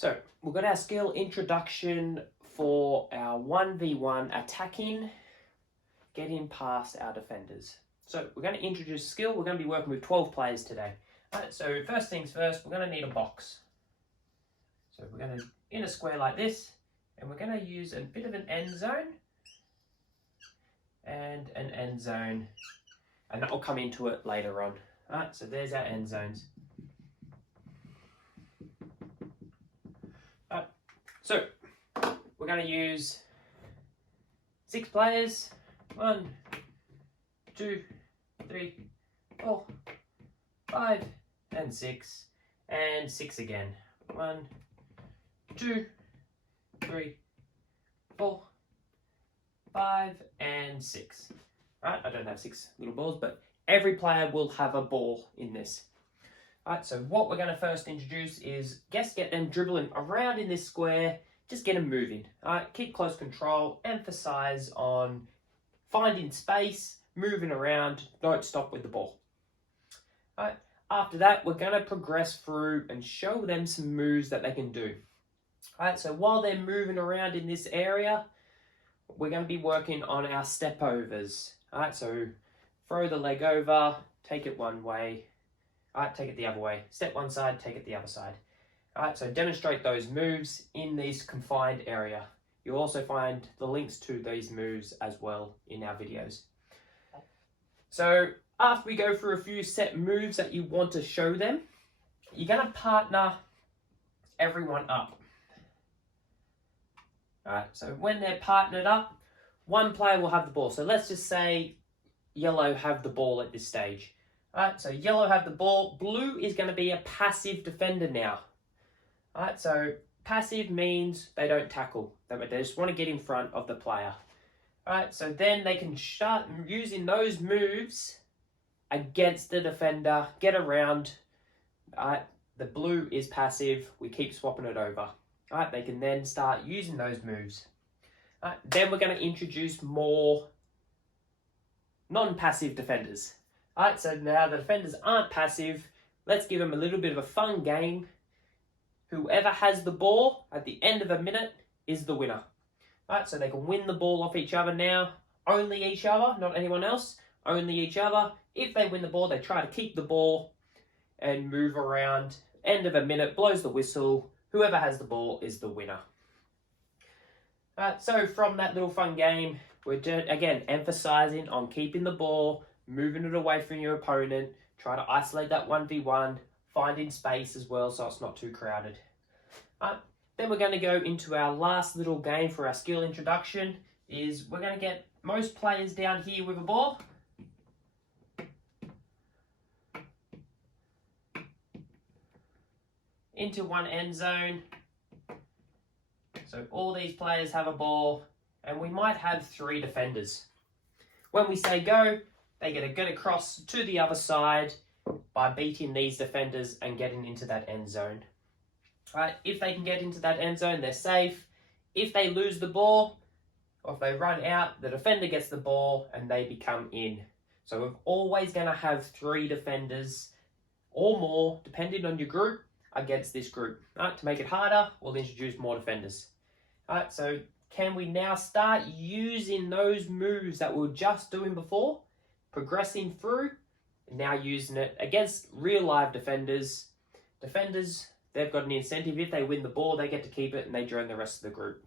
So we've got our skill introduction for our 1v1 attacking, getting past our defenders. So we're going to introduce a skill. We're going to be working with 12 players today. Right, so first things first, we're going to need a box. So we're going to, in a square like this, and we're going to use a bit of an end zone and an end zone, and that will come into it later on. Right, so there's our end zones. So we're going to use 6 players. 1, 2, 3, 4, 5, and 6, and 6 again. 1, 2, 3, 4, 5, and 6. Right, I don't have 6 little balls, but every player will have a ball in this. Alright, so what we're going to first introduce is just get them dribbling around in this square, just get them moving. Alright, keep close control, emphasize on finding space, moving around, don't stop with the ball. Alright, after that, we're going to progress through and show them some moves that they can do. Alright, so while they're moving around in this area, we're going to be working on our step overs. Alright, so throw the leg over, take it one way. Alright, take it the other way. Step one side, take it the other side. Alright, so demonstrate those moves in this confined area. You'll also find the links to these moves as well in our videos. So after we go through a few set moves that you want to show them, you're going to partner everyone up. Alright, so when they're partnered up, one player will have the ball. So let's just say yellow have the ball at this stage. Alright, so yellow have the ball. Blue is going to be a passive defender now. Alright, so passive means they don't tackle. They just want to get in front of the player. Alright, so then they can start using those moves against the defender, get around. Alright, the blue is passive. We keep swapping it over. Alright, they can then start using those moves. Alright, then we're going to introduce more non-passive defenders. Alright, so now the defenders aren't passive. Let's give them a little bit of a fun game. Whoever has the ball at the end of a minute is the winner. Alright, so they can win the ball off each other now. Only each other, not anyone else. Only each other. If they win the ball, they try to keep the ball and move around. End of a minute, blows the whistle. Whoever has the ball is the winner. Alright, so from that little fun game, we're again emphasizing on keeping the ball, moving it away from your opponent, try to isolate that 1v1, finding space as well so it's not too crowded. Then we're going to go into our last little game for our skill introduction. Is we're going to get most players down here with a ball. Into one end zone. So all these players have a ball and we might have 3 defenders. When we say go, they get across to the other side by beating these defenders and getting into that end zone. Right, if they can get into that end zone, they're safe. If they lose the ball, or if they run out, the defender gets the ball and they become in. So we're always going to have 3 defenders or more, depending on your group, against this group. Right, to make it harder, we'll introduce more defenders. Right, so can we now start using those moves that we were just doing before? Progressing through, now using it against real live defenders. Defenders, they've got an incentive. If they win the ball, they get to keep it and they join the rest of the group.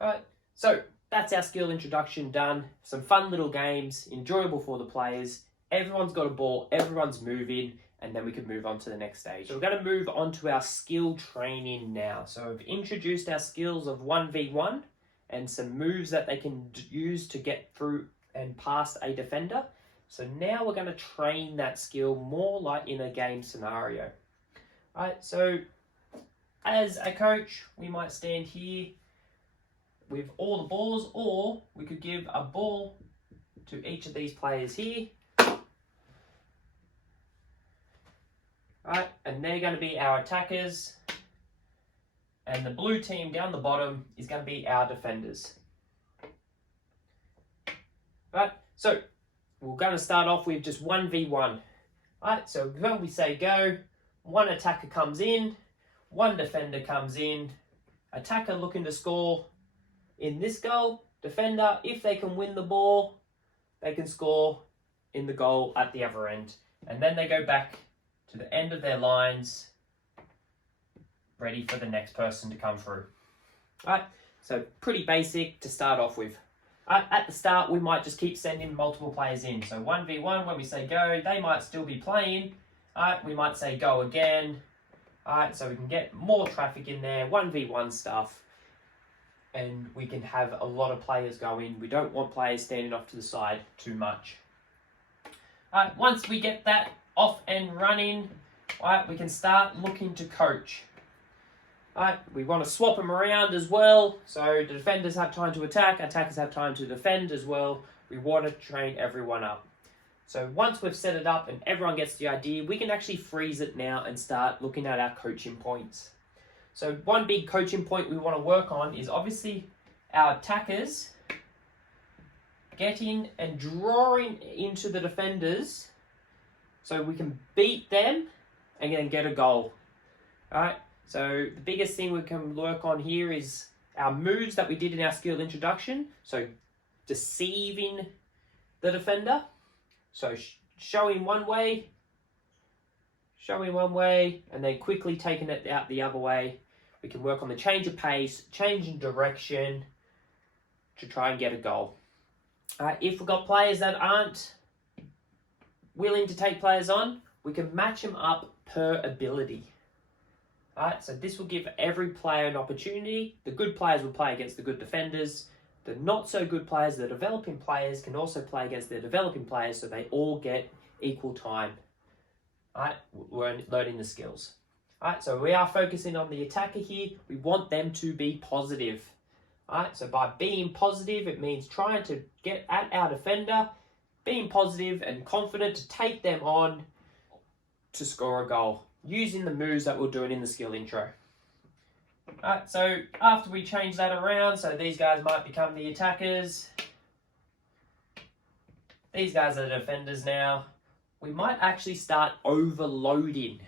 Alright, so that's our skill introduction done. Some fun little games, enjoyable for the players. Everyone's got a ball, everyone's moving, and then we can move on to the next stage. So we're going to move on to our skill training now. So we've introduced our skills of 1v1 and some moves that they can use to get through and past a defender. So now we're going to train that skill more like in a game scenario. Alright, so as a coach, we might stand here with all the balls, or we could give a ball to each of these players here. Alright, and they're going to be our attackers. And the blue team down the bottom is going to be our defenders. Right, so we're going to start off with just 1v1. Right, so when we say go, one attacker comes in, one defender comes in, attacker looking to score in this goal, defender, if they can win the ball, they can score in the goal at the other end. And then they go back to the end of their lines, ready for the next person to come through. All right, so pretty basic to start off with. At the start, we might just keep sending multiple players in. So 1v1, when we say go, they might still be playing. We might say go again. So we can get more traffic in there, 1v1 stuff. And we can have a lot of players go in. We don't want players standing off to the side too much. Once we get that off and running, we can start looking to coach. We want to swap them around as well, so the defenders have time to attack, attackers have time to defend as well. We want to train everyone up. So once we've set it up and everyone gets the idea, we can actually freeze it now and start looking at our coaching points. So one big coaching point we want to work on is obviously our attackers getting and drawing into the defenders so we can beat them and then get a goal. Alright, so the biggest thing we can work on here is our moves that we did in our skill introduction. So deceiving the defender. So showing one way, and then quickly taking it out the other way. We can work on the change of pace, change in direction to try and get a goal. If we've got players that aren't willing to take players on, we can match them up per ability. So this will give every player an opportunity. The good players will play against the good defenders. The not so good players, the developing players, can also play against their developing players, so they all get equal time. Learning the skills. So we are focusing on the attacker here. We want them to be positive. So by being positive, it means trying to get at our defender, being positive and confident to take them on to score a goal, using the moves that we're doing in the skill intro. So after we change that around, so these guys might become the attackers. These guys are the defenders now. We might actually start overloading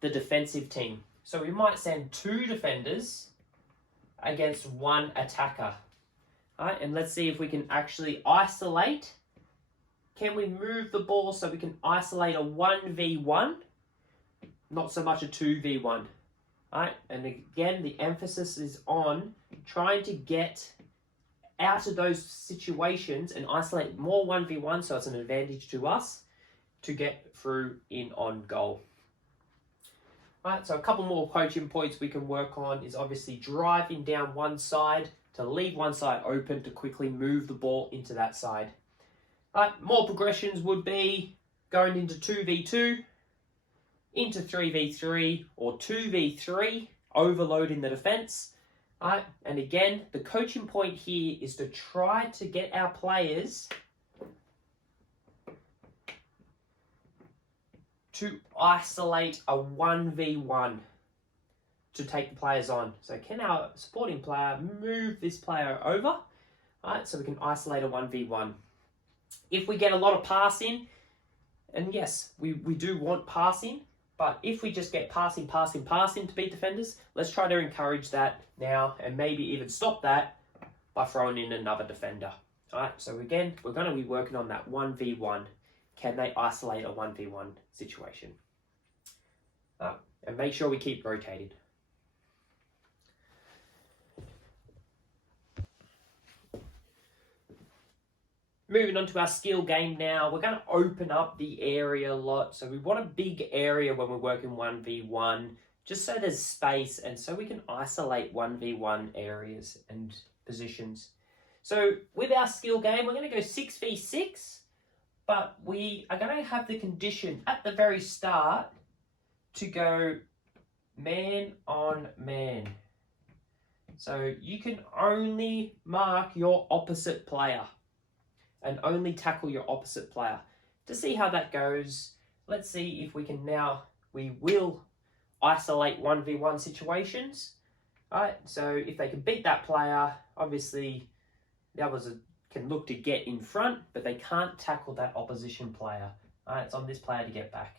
the defensive team. So we might send 2 defenders against 1 attacker. And let's see if we can actually isolate. Can we move the ball so we can isolate a 1v1? Not so much a 2v1. And again, the emphasis is on trying to get out of those situations and isolate more 1v1 so it's an advantage to us to get through in on goal. So a couple more coaching points we can work on is obviously driving down one side to leave one side open to quickly move the ball into that side. More progressions would be going into 2v2, into 3v3 or 2v3, overloading the defense. And again, the coaching point here is to try to get our players to isolate a 1v1 to take the players on. So can our supporting player move this player over? So we can isolate a 1v1. If we get a lot of passing, and yes, we do want passing, but if we just get passing to beat defenders, let's try to encourage that now and maybe even stop that by throwing in another defender. So again, we're going to be working on that 1v1. Can they isolate a 1v1 situation? And make sure we keep rotating. Moving on to our skill game now, we're going to open up the area a lot. So we want a big area when we're working 1v1, just so there's space and so we can isolate 1v1 areas and positions. So with our skill game, we're going to go 6v6, but we are going to have the condition at the very start to go man on man. So you can only mark your opposite player and only tackle your opposite player. To see how that goes, let's see if we can now, we will isolate 1v1 situations. So if they can beat that player, obviously the others can look to get in front, but they can't tackle that opposition player. It's on this player to get back.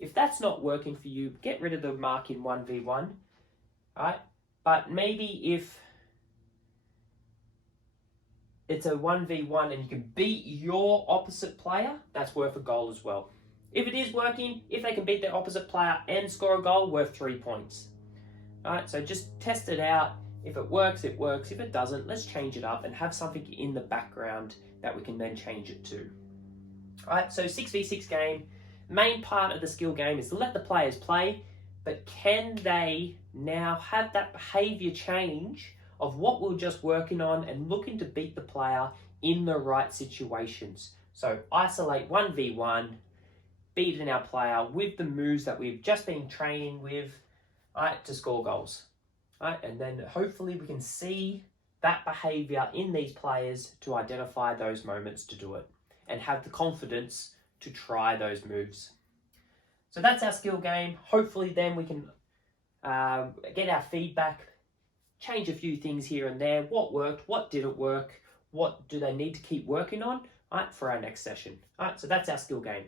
If that's not working for you, get rid of the mark in 1v1 right? But maybe if it's a 1v1 and you can beat your opposite player, that's worth a goal as well. If it is working, if they can beat their opposite player and score a goal, worth 3 points. All right, so just test it out. If it works, it works. If it doesn't, let's change it up and have something in the background that we can then change it to. All right, so 6v6 game. Main part of the skill game is to let the players play, but can they now have that behavior change of what we're just working on and looking to beat the player in the right situations? So isolate 1v1, beating our player with the moves that we've just been training with, right, to score goals. Right, and then hopefully we can see that behavior in these players to identify those moments to do it and have the confidence to try those moves. So that's our skill game. Hopefully then we can get our feedback, change a few things here and there. What worked, what didn't work, what do they need to keep working on, right, for our next session. All right, so that's our skill game.